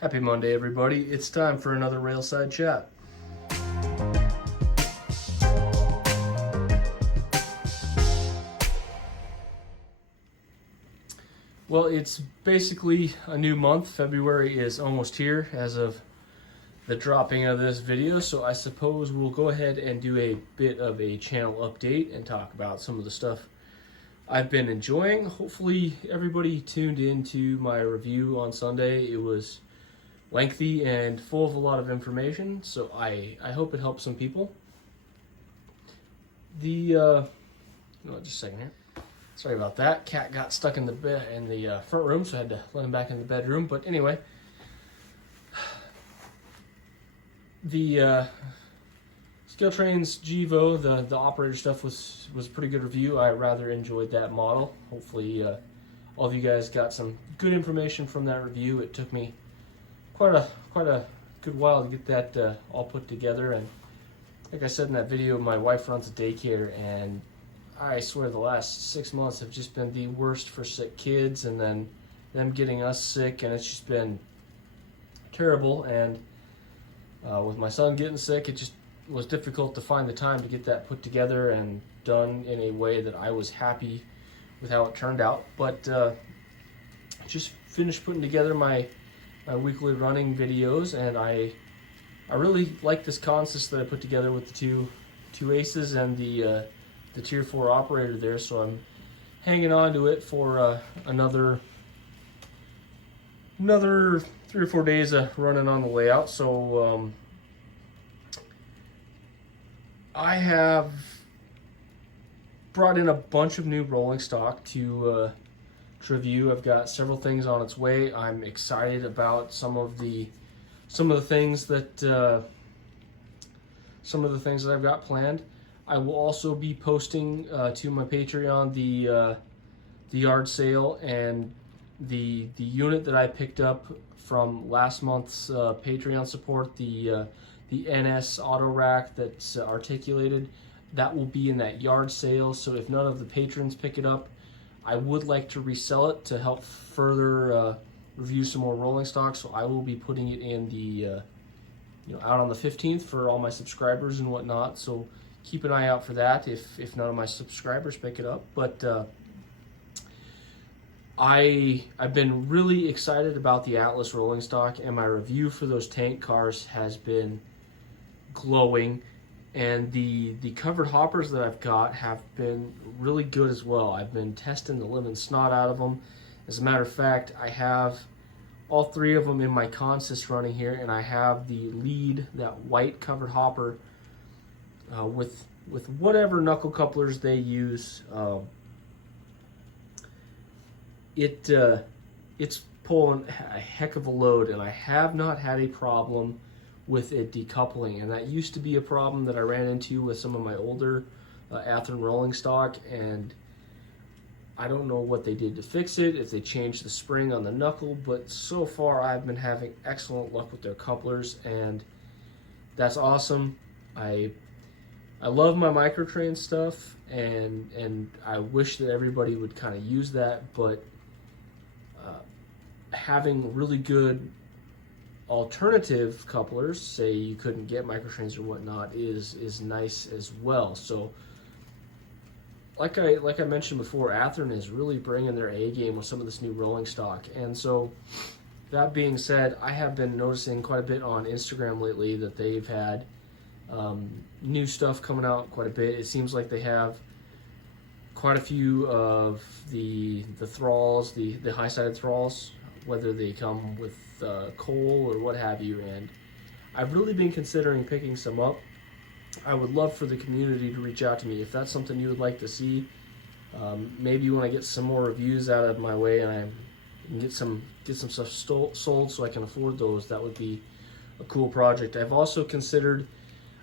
Happy Monday, everybody. It's time for another Railside chat. Well, it's basically a new month. February is almost here as of the dropping of this video, so I suppose we'll go ahead and do a bit of a channel update and talk about some of the stuff I've been enjoying. Hopefully everybody tuned into my review on Sunday. It was lengthy and full of a lot of information, so I hope it helps some people. No, just a second here. Sorry about that. Cat got stuck in the bed in the front room, so I had to let him back in the bedroom. But anyway, the Scale Trains GEVO, the operator stuff was a pretty good review. I rather enjoyed that model. Hopefully, all of you guys got some good information from that review. It took me quite a good while to get that all put together, and like I said in that video, my wife runs a daycare, and I swear the last 6 months have just been the worst for sick kids, and then them getting us sick, and it's just been terrible. And with my son getting sick, it just was difficult to find the time to get that put together and done in a way that I was happy with how it turned out. But just finished putting together my weekly running videos, and I really like this consist that I put together with the two aces and the tier 4 operator there, so I'm hanging on to it for another 3 or 4 days of running on the layout. So I have brought in a bunch of new rolling stock to review. I've got several things on its way. I'm excited about some of the things that I've got planned. I will also be posting to my Patreon the yard sale and the unit that I picked up from last month's Patreon support, the NS auto rack that's articulated. That will be in that yard sale, so if none of the patrons pick it up, I would like to resell it to help further review some more rolling stock. So I will be putting it in the out on the 15th for all my subscribers and whatnot. So keep an eye out for that if none of my subscribers pick it up. But I've been really excited about the Atlas rolling stock, and my review for those tank cars has been glowing. And the covered hoppers that I've got have been really good as well. I've been testing the lemon snot out of them. As a matter of fact, I have all 3 of them in my consist running here, and I have the lead, that white covered hopper, with whatever knuckle couplers they use. It's pulling a heck of a load, and I have not had a problem with it decoupling, and that used to be a problem that I ran into with some of my older Athearn rolling stock, and I don't know what they did to fix it, if they changed the spring on the knuckle, but so far I've been having excellent luck with their couplers, and that's awesome. I love my microtrain stuff, and I wish that everybody would kind of use that, but having really good alternative couplers, say you couldn't get microtrains or whatnot, is nice as well. So like I mentioned before, Athearn is really bringing their A game with some of this new rolling stock. And so that being said, I have been noticing quite a bit on Instagram lately that they've had new stuff coming out quite a bit. It seems like they have quite a few of the thralls, the high-sided thralls, whether they come with coal or what have you, and I've really been considering picking some up. I would love for the community to reach out to me if that's something you would like to see. Maybe when I get some more reviews out of my way and I can get some stuff sold so I can afford those, that would be a cool project. I've also considered,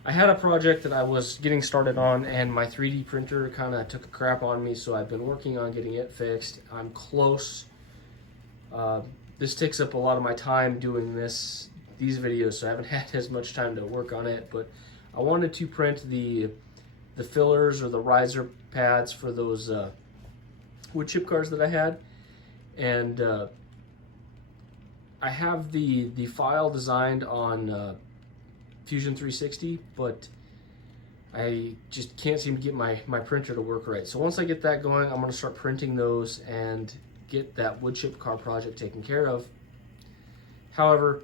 I had a project that I was getting started on, and my 3D printer kind of took a crap on me, so I've been working on getting it fixed. I'm close. This takes up a lot of my time doing these videos, so I haven't had as much time to work on it, but I wanted to print the fillers or the riser pads for those wood chip cars that I had, and I have the file designed on Fusion 360, but I just can't seem to get my printer to work right. So once I get that going, I'm going to start printing those and get that wood chip car project taken care of. However,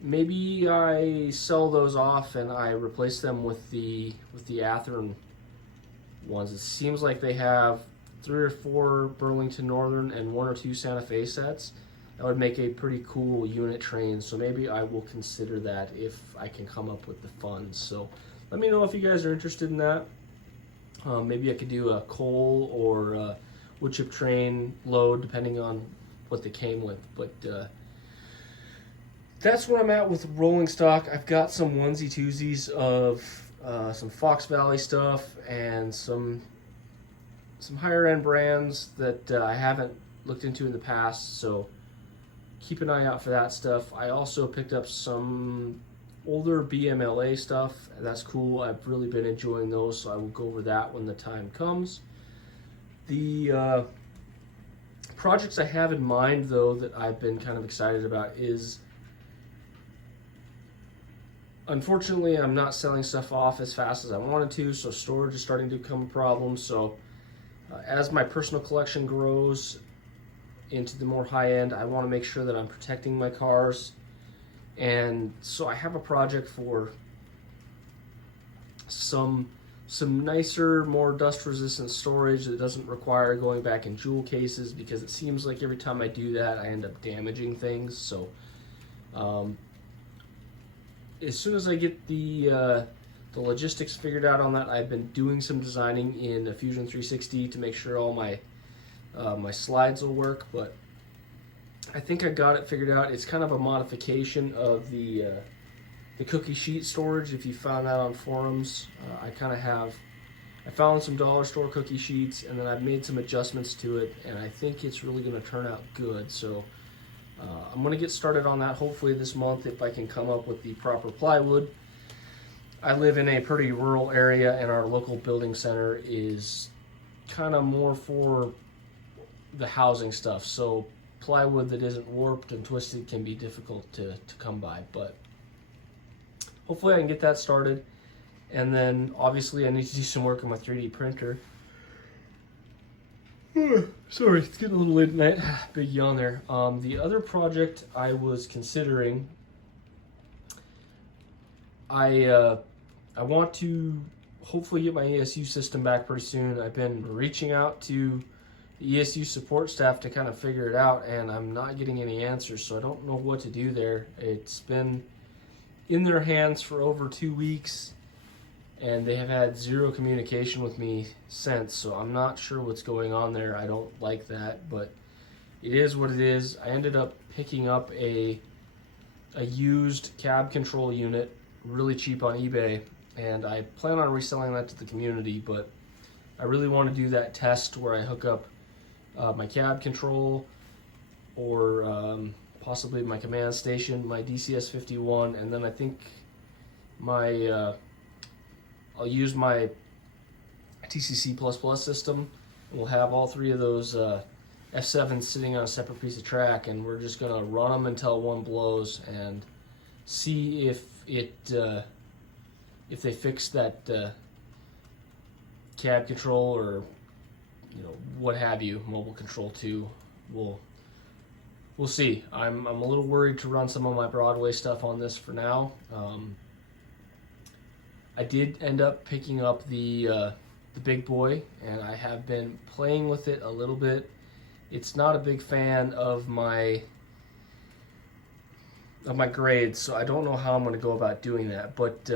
maybe I sell those off and I replace them with the Athearn ones. It seems like they have 3 or 4 Burlington Northern and 1 or 2 Santa Fe sets. That would make a pretty cool unit train, so maybe I will consider that if I can come up with the funds. So let me know if you guys are interested in that. Maybe I could do a coal or a wood chip train load, depending on what they came with. But that's where I'm at with rolling stock. I've got some onesie twosies of some Fox Valley stuff and some higher end brands that I haven't looked into in the past, so keep an eye out for that stuff. I also picked up some older BMLA stuff. That's cool. I've really been enjoying those, so I will go over that when the time comes. The projects I have in mind, though, that I've been kind of excited about is, unfortunately, I'm not selling stuff off as fast as I wanted to, so storage is starting to become a problem. So as my personal collection grows into the more high end, I want to make sure that I'm protecting my cars. And so I have a project for some nicer, more dust resistant storage that doesn't require going back in jewel cases, because it seems like every time I do that I end up damaging things. So as soon as I get the logistics figured out on that, I've been doing some designing in Fusion 360 to make sure all my my slides will work, but I think I got it figured out. It's kind of a modification of the cookie sheet storage. If you found that on forums, I found some dollar store cookie sheets, and then I've made some adjustments to it, and I think it's really going to turn out good. So I'm going to get started on that hopefully this month if I can come up with the proper plywood. I live in a pretty rural area, and our local building center is kind of more for the housing stuff, so plywood that isn't warped and twisted can be difficult to come by, but hopefully I can get that started. And then obviously I need to do some work on my 3D printer. Sorry, it's getting a little late at night. Big yawn there. The other project I was considering, I want to hopefully get my ESU system back pretty soon. I've been reaching out to the ESU support staff to kind of figure it out, and I'm not getting any answers, so I don't know what to do there. It's been in their hands for over 2 weeks, and they have had zero communication with me since, so I'm not sure what's going on there. I don't like that, but it is what it is. I ended up picking up a used cab control unit really cheap on eBay, and I plan on reselling that to the community, but I really want to do that test where I hook up my cab control, or possibly my command station, my DCS-51, and then I think my I'll use my TCC++ system. We'll have all 3 of those F7s sitting on a separate piece of track, and we're just gonna run them until one blows and see if they fix that cab control, or what have you, mobile control 2. We'll see. I'm a little worried to run some of my Broadway stuff on this for now. I did end up picking up the big boy, and I have been playing with it a little bit. It's not a big fan of my grades, so I don't know how I'm going to go about doing that. But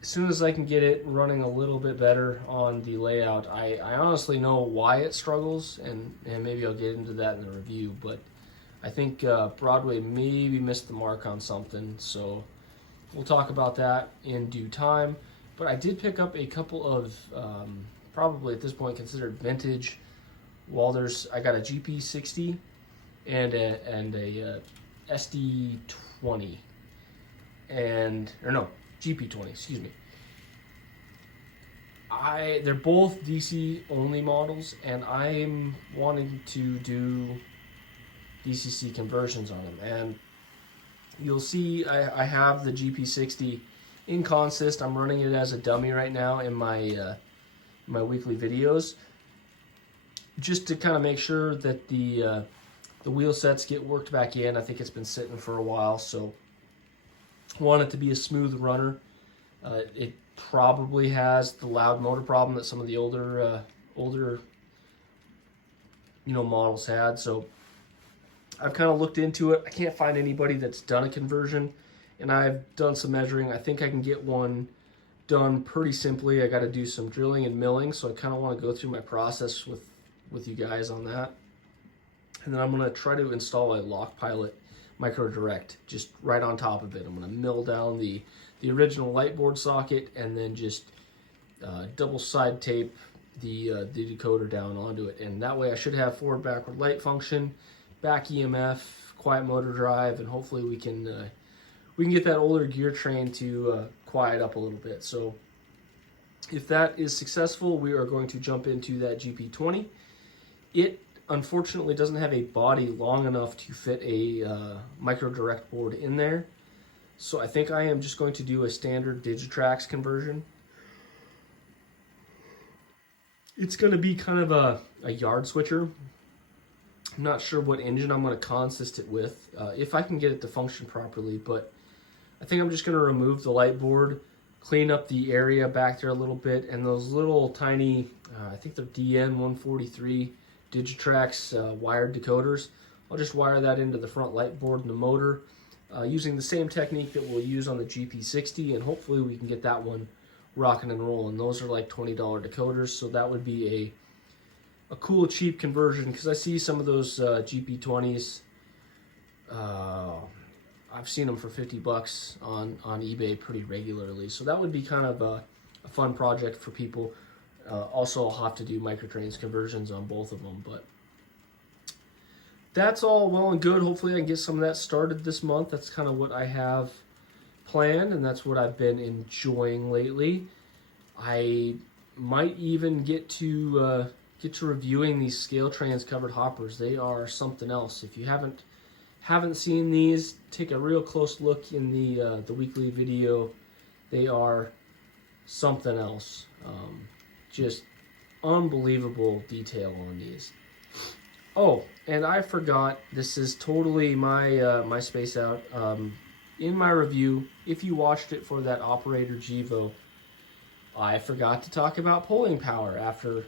as soon as I can get it running a little bit better on the layout, I honestly know why it struggles, and maybe I'll get into that in the review. But I think Broadway maybe missed the mark on something, so we'll talk about that in due time. But I did pick up a couple of probably at this point considered vintage Walders. I got a GP60 and a SD20, GP20, excuse me. They're both DC only models, and I'm wanting to do DCC conversions on them. And you'll see I have the GP60 in consist. I'm running it as a dummy right now in my weekly videos, just to kind of make sure that the wheel sets get worked back in. I think it's been sitting for a while, so I want it to be a smooth runner. It probably has the loud motor problem that some of the older models had. So I've kind of looked into it. I can't find anybody that's done a conversion, and I've done some measuring. I think I can get one done pretty simply. I got to do some drilling and milling, so I kind of want to go through my process with you guys on that. And then I'm going to try to install a lock pilot micro direct just right on top of it. I'm going to mill down the original light board socket, and then just double side tape the decoder down onto it. And that way I should have forward backward light function, back EMF, quiet motor drive, and hopefully we can get that older gear train to quiet up a little bit. So if that is successful, we are going to jump into that GP20. It unfortunately doesn't have a body long enough to fit a micro direct board in there. So I think I am just going to do a standard Digitrax conversion. It's going to be kind of a yard switcher. I'm not sure what engine I'm going to consist it with, if I can get it to function properly, but I think I'm just going to remove the light board, clean up the area back there a little bit, and those little tiny, I think they're DN143 Digitrax wired decoders. I'll just wire that into the front light board and the motor, using the same technique that we'll use on the GP60, and hopefully we can get that one rocking and rolling. Those are like $20 decoders, so that would be a cool cheap conversion, because I see some of those GP20s, I've seen them for $50 on eBay pretty regularly, so that would be kind of a fun project for people. Also, I'll have to do microtrains conversions on both of them, but that's all well and good. Hopefully I can get some of that started this month. That's kind of what I have planned, and that's what I've been enjoying lately. I might even get to reviewing these scale trans covered hoppers. They are something else. If you haven't seen these, take a real close look in the weekly video. They are something else. Just unbelievable detail on these. Oh, and I forgot, this is totally my space out. In my review, if you watched it for that Operator Gevo, I forgot to talk about pulling power after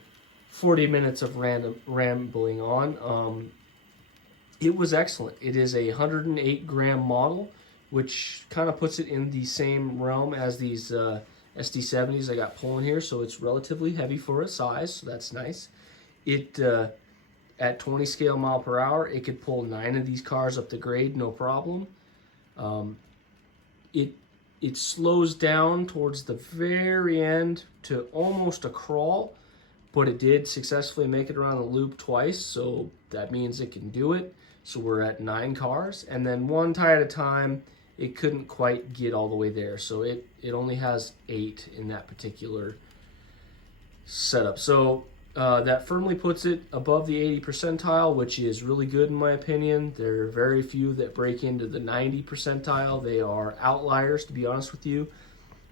40 minutes of rambling on. It was excellent. It is a 108 gram model, which kind of puts it in the same realm as these SD70s I got pulling here, so it's relatively heavy for its size, so that's nice. It at 20 scale mile per hour, it could pull 9 of these cars up the grade, no problem. It slows down towards the very end to almost a crawl, but it did successfully make it around the loop twice, so that means it can do it. So we're at 9 cars, and then one tie at a time, it couldn't quite get all the way there, so it only has 8 in that particular setup. So that firmly puts it above the 80 percentile, which is really good in my opinion. There are very few that break into the 90 percentile. They are outliers, to be honest with you.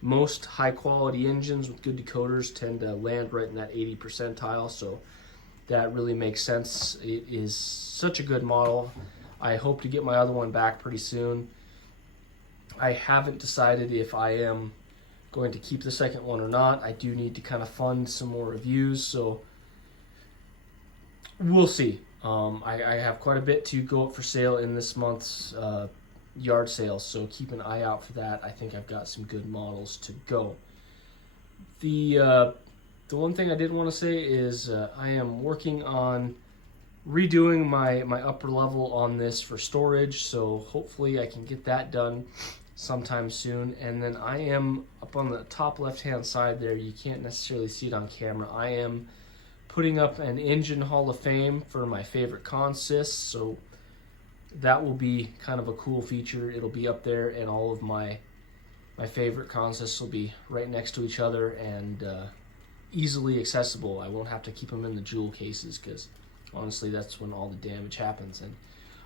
Most high quality engines with good decoders tend to land right in that 80 percentile, so that really makes sense. It is such a good model. I hope to get my other one back pretty soon. I haven't decided if I am going to keep the second one or not. I do need to kind of fund some more reviews, so we'll see. I have quite a bit to go up for sale in this month's yard sales, so keep an eye out for that. I think I've got some good models to go. The one thing I did want to say is I am working on redoing my upper level on this for storage, so hopefully I can get that done sometime soon. And then I am up on the top left hand side there, you can't necessarily see it on camera, I am putting up an engine hall of fame for my favorite consists, so that will be kind of a cool feature. It'll be up there, and all of my favorite consists will be right next to each other and easily accessible. I won't have to keep them in the jewel cases, because honestly that's when all the damage happens, and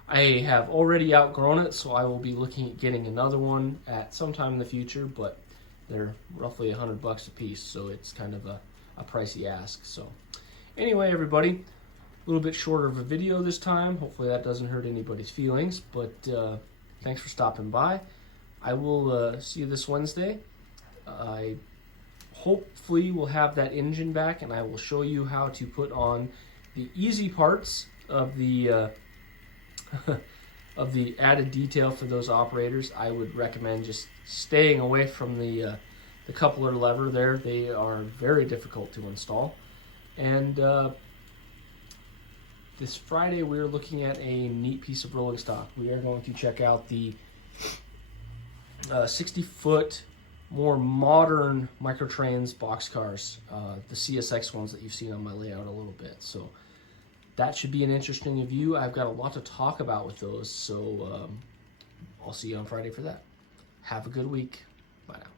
I have already outgrown it, so I will be looking at getting another one at some time in the future, but they're roughly $100 a piece, so it's kind of a pricey ask. So anyway, everybody, a little bit shorter of a video this time. Hopefully that doesn't hurt anybody's feelings, but thanks for stopping by. I will see you this Wednesday. I hopefully will have that engine back, and I will show you how to put on the easy parts of the of the added detail for those operators. I would recommend just staying away from the coupler lever there. They are very difficult to install. And this Friday we're looking at a neat piece of rolling stock. We are going to check out the 60-foot more modern microtrains boxcars, the CSX ones that you've seen on my layout a little bit. So that should be an interesting view. I've got a lot to talk about with those, so I'll see you on Friday for that. Have a good week. Bye now.